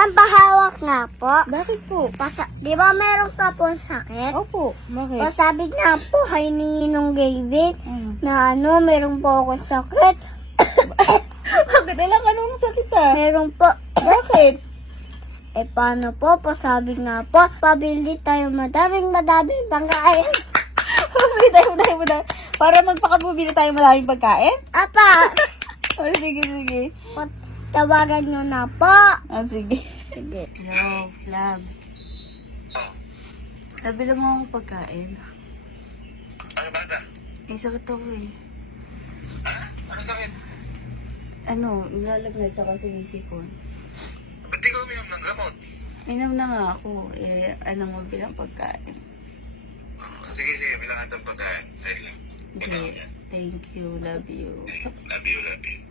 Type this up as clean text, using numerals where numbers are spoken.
Pinampahawak nga po. Bakit po? Di ba meron ka po sakit? Opo, bakit? Sabi nga po kay Ninong David Mm. na meron po ako sakit. Bakit? Ilang ka nung sakit ah? Meron po. Bakit? Paano po? Sabi nga po, pabili tayo madaming pangkain. Para magpakabubili tayo maraming pagkain? Apa, Oh, sige. tawagan nyo na po. Oh, sige. Sige. Hello, Lab. Nabila mo akong pagkain. Ano ba na? May sakit ako eh. Ha? Ano sakit? Nilalagnat tsaka sinisipon. Ba't di ka uminom ng gamot? Inom na nga ako. Mo bilang pagkain? Sige, bilangan ng pagkain. Dahil lang. Okay. Thank you. Love you. Love you.